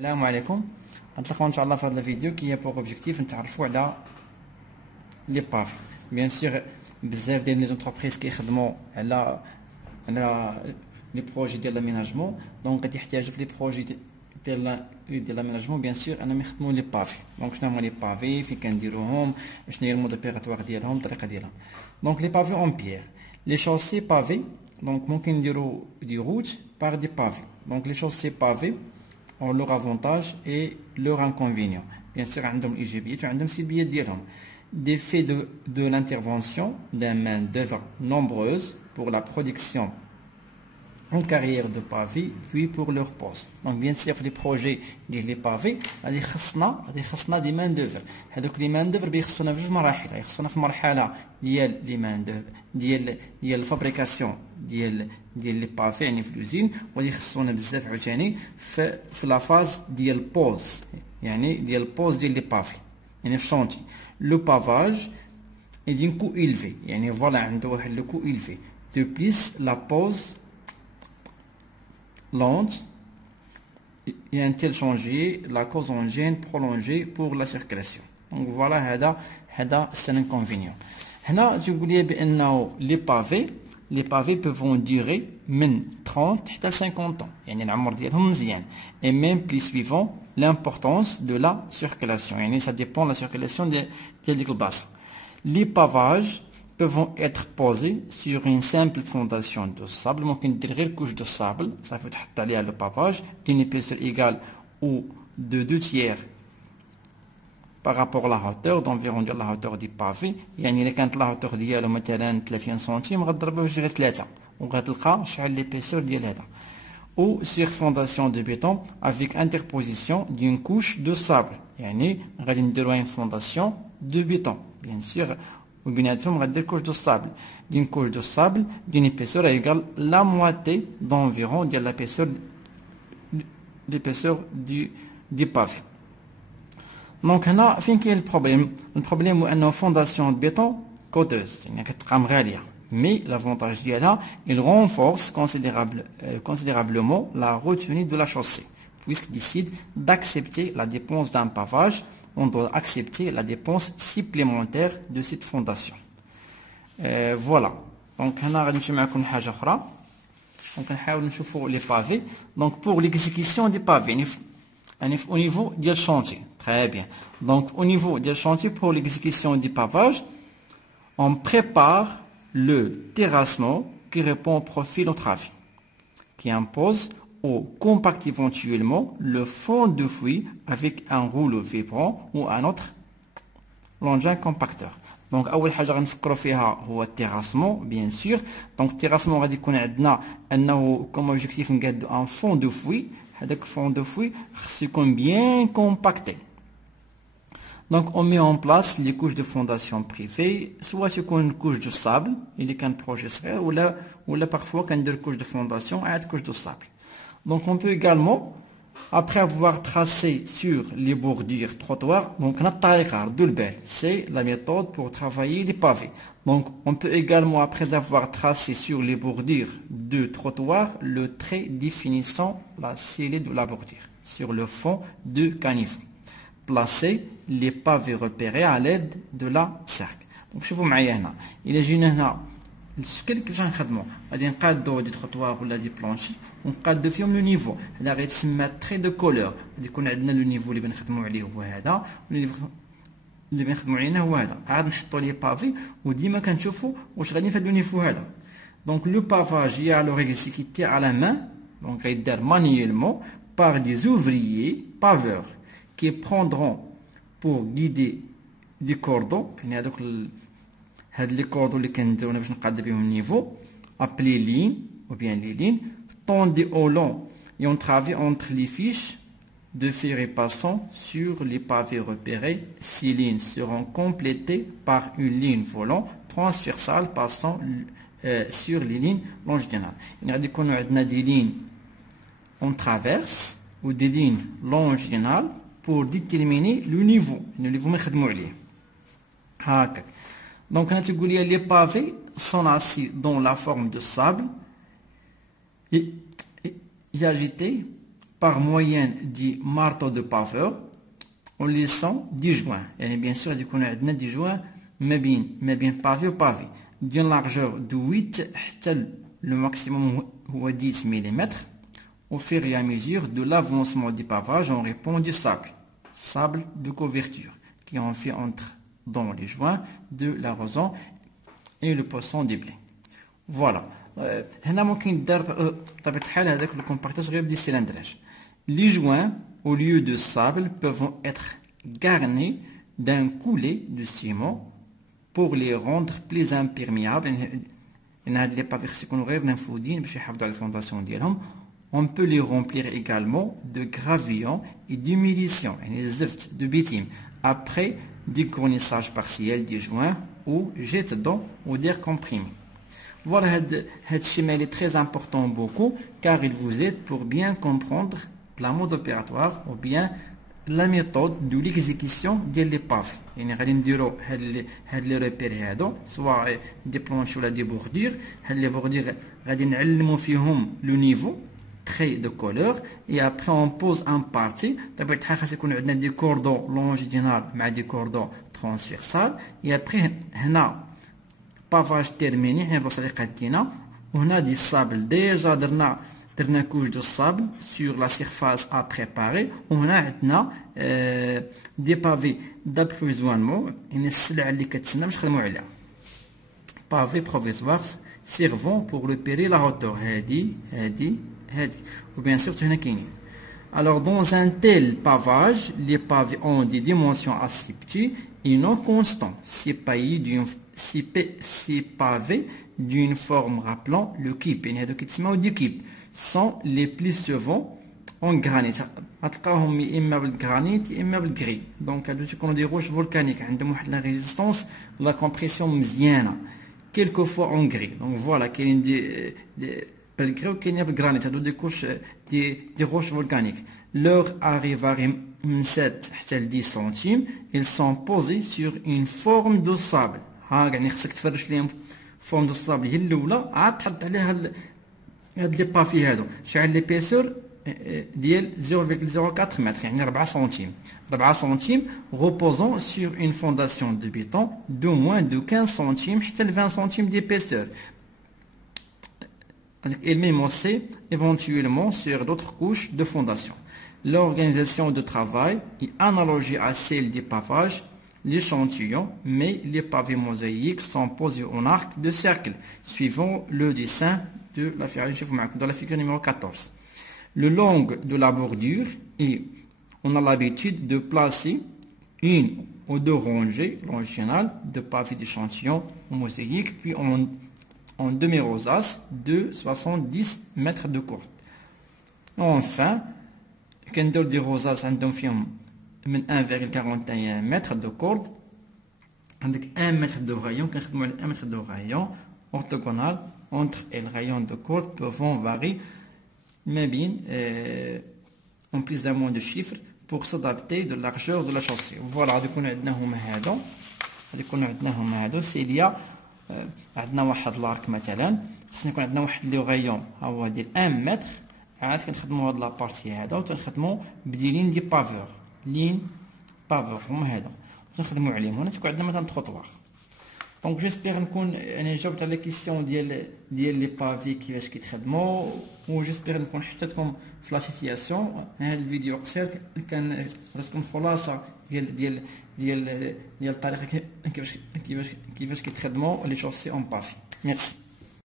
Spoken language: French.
السلام عليكم. غنتلاقاو ان شاء الله في هذا الفيديو كي بوغ اوبجيكتيف نتعرفوا على لي بافي. بيان سور بزاف ديال لي زونتربريز كيخدموا على لي بروجي ديال لاميناجمون، دونك غادي يحتاجوا في لي بروجي ديال لاميناجمون بيان سور انهم يخدموا لي بافي. دونك شنو هما لي بافي، فين كنديروهم، شنو هي المود اوبيراتوار ديالهم، الطريقه ديالهم. دونك لي بافي اون بيير، لي شوسي بافي، دونك ممكن نديرو دي روت بار دي بافي. دونك لي شوسي بافي ont leur avantage et leur inconvénient. Bien sûr, عندهم الإيجابيات وعندهم السلبيات ديالهم. Des faits de l'intervention d'un main-d'œuvre nombreuse pour la production en carrière de pavés, puis pour leur poste. Donc, bien sûr, les projets des pavés, غادي خصنا دي مان دوفر. هذوك لي مان دوفر بيخصونا في جوج مراحل. يخصونا في مرحلة ديال لي مان دوفر ديال الفابريكاسيون ديال لي بافي، يعني في لوزين، وغادي يخصونا بزاف عاوتاني في لا فاز ديال البوز، يعني ديال البوز ديال لي بافي، يعني في الشونتي. لو بافاج est d'un coût élevé، يعني فوالا عنده واحد لو coût élevé. De plus, la pose lente et un tel changer la cause en gêne prolongée pour la circulation. Donc voilà, هذا c'est un inconvénient. هنا تقول لي بانه les pavés peuvent durer من 30 حتى 50 ans، يعني العمر ديالهم مزيان. Et même plus suivant l'importance de la circulation، يعني ça dépend de la circulation ديال ديك البلاصه. Les pavages peuvent être posés sur une simple fondation de sable. ممكن دير غير couche de sable صافي تحط عليها le pavage d'une épaisseur égale ou de 2/3 par rapport à la hauteur d'environ de la hauteur du pavé. يعني إلا كانت la hauteur ديالو مثلا 30 سنتيم غتضربها في جهة 3 وغتلقى شحال l'épaisseur ديال هذا. Ou sur fondation de béton avec interposition d'une couche de sable، يعني غادي نديروها une fondation de béton bien sûr وبيناتهم غادير couche de sable d'une couche de sable d'une épaisseur égale la moitié d'environ ديال l'épaisseur du pavé. دونك هنا فين كاين البروبليم هو انه فونداسيون بيتون كوتوز، يعني كتقام غاليه. مي لافونتاج ديالها il renforce considérablement la retenue de la chaussée puisqu'il décide d'accepter la dépense d'un pavage. On doit accepter la dépense supplémentaire de cette fondation. Voilà. Donc هنا غادي نمشي معكم لحاجه اخرى. دونك نحاول نشوفوا لي بافي. Donc pour l'exécution des pavés يعني au niveau ديال chantier. Très bien. Donc au niveau du chantier pour l'exécution du pavage, on prépare le terrassement qui répond au profil au travail, qui impose ou compacte éventuellement le fond de fouille avec un rouleau vibrant ou un autre l'engin compacteur. Donc اول حاجه غنفكروا فيها هو التيراسمون بيان سور. دونك التيراسمون غادي يكون عندنا انه كوم اوبجيكتيف نقادو ان فون دو فوي. هذاك الفون دو فوي خصو يكون بيان كومباكتي. Donc on met en place les couches de fondation privée, soit يكون une couche de sable اللي كان بروجي صغير ولا parfois كندير couche de fondation عاد couche de sable. Donc on peut également, après avoir tracé sur les bordures trottoirs, donc c'est la méthode pour travailler les pavés. Donc on peut également, après avoir tracé sur les bordures de trottoir, le trait définissant la scellée de la bordure sur le fond de caniveau. Placer les pavés repérés à l'aide de la cerque. Donc شوفوا معايا هنا إلا جينا هنا الشكل كيفاش غنخدمو، غادي نقادو دي تروطوار ولا دي بلونشي ونقادو فيهم لو نيفو. هذا غيتسمى تري دو كولور. غادي يكون عندنا لو نيفو اللي بنخدمو عليه هو هذا، اللي بنخدمو عليه هو هذا. عاد نحطو ليه بافي وديما كنشوفو واش غادي في هذا لو نيفو هذا. دونك لو بافاج هي الوغ اكزيكيتي على مان، دونك غيدار مانييلمون par des ouvriers paveurs qui prendront pour guider des cordons. يعني هاد لي كوردو اللي كنديرونا باش نقاد بهم النيفو ابلي لين ou bien les lignes tendées au long et entravées entre les fiches de ferrés passant sur les pavés repérés. Ces lignes seront complétées par une ligne volant transversale passant sur les lignes longitudinales. يعني غادي يكونوا عندنا دي لين en traverse ou des lignes longitudinales pour déterminer le niveau. Le niveau ما نخدموا عليه هكاك. Donc هنا تقول لي les pavés sont assis dans la forme de sable et agités par moyen du marteau de paveur en laissant 10 joints. Et bien sûr, il y a 10 joints ما بين pavé و pavé d'une largeur de 8 حتى le maximum هو 10 mm au fur et à mesure de l'avancement du pavage on répond du sable de couverture qui en fait entre dans les joints de l'arroson et le poisson des blés. Voilà. هنا ممكن يدار بطبيعة الحال هذاك le compactage غير بدي cylindrage. Les joints au lieu de sable peuvent être garnis d'un coulet de ciment pour les rendre plus imperméables. On peut les remplir également de gravillons et d'émulsion de bitume après décornissage partiel des joints ou jet d'eau ou d'air comprimé. Voilà, ce schéma est très important beaucoup car il vous aide pour bien comprendre la mode opératoire ou bien la méthode de l'exécution des pavés. يعني غادي نديرو هاد لي ريبير هادو سواء دي بلونش ولا دي بوردور. هاد لي بوردور غادي نعلمو فيهم لو نيفو تري دو كولور et après on pose un partie. طبيعة الحال خاص يكون عندنا دي كوردون لونجينال مع دي كوردون ترانسفيرسال et après هنا بافاج تيرميني حنا بطريقة دينا وهنا دي صابل ديجا درنا couche de sable sur la surface à préparer. On a maintenant des pavés d'approvisionnement. Pavés provisoires servant pour repérer la hauteur. Ou bien sûr, alors dans un tel pavage, les pavés ont des dimensions assez petites et non constantes. Ces pavés d'une forme rappelant le kip. sont les plus souvent en granit. غتلقاهم يا اما بالغرانيت يا اما بالغري. دونك هادو تيكونوا دي روش فولكانيك عندهم واحد لا ريزيستونس لا كومبريسيون مزيانه كيلكو فوا اون غري. دونك فوالا كاينين دي بالغري وكاينين بالغرانيت. هادو دي كوش دي روش فولكانيك. leur arrivée من 7 حتى ل 10 سنتيم. ils sont posés sur une forme de sable. ها يعني خصك تفرش ليهم فورم دو سابل هي الاولى عاد تحط عليها هاد لي بافي هادو. شعل ليبيسور ديال 0,04 متر يعني 4 سنتيم. 4 سنتيم reposant sur une fondation de béton de moins de 15 centimes حتى ل 20 centimes d'épaisseur. Et même aussi éventuellement sur d'autres couches de fondation. L'organisation de travail est analogue à celle des pavages. L'échantillon, mais les pavés mosaïques sont posés en arc de cercle, suivant le dessin de la figure numéro 14. Le long de la bordure, et on a l'habitude de placer une ou deux rangées longitudinales de pavés d'échantillon mosaïque, puis en demi-rosace de 70 mètres de courte. Enfin, quand des rosaces عندهم من 1,41 mètre de corde عندك 1 mètre de rayon. كنخدموا على 1 mètre de rayon orthogonal entre les rayons de corde peuvent varier ما بين en plus d'un moins de chiffres pour s'adapter de la largeur de la chaussée. Voilà, غادي يكون عندنا هما هادو سيليا. عندنا واحد لارك مثلا خصنا يكون عندنا واحد لي غايون ها هو ديال 1 متر. عاد كنخدموا هاد لابارتي هذا وتنخدموا بديلين دي بافور لين بافور هما هذا تنخدموا عليهم. هنا تكون عندنا مثلا تروطوار. دونك جيسبيغ نكون انا جاوبت على كيسيون ديال لي بافي كيفاش كيتخدموا و جيسبيغ نكون حطيتكم في لا سيتياسيون. هذا الفيديو قصير كان درتكم خلاصه ديال الطريقه كيفاش كيتخدموا لي شوسي اون بافي. ميرسي.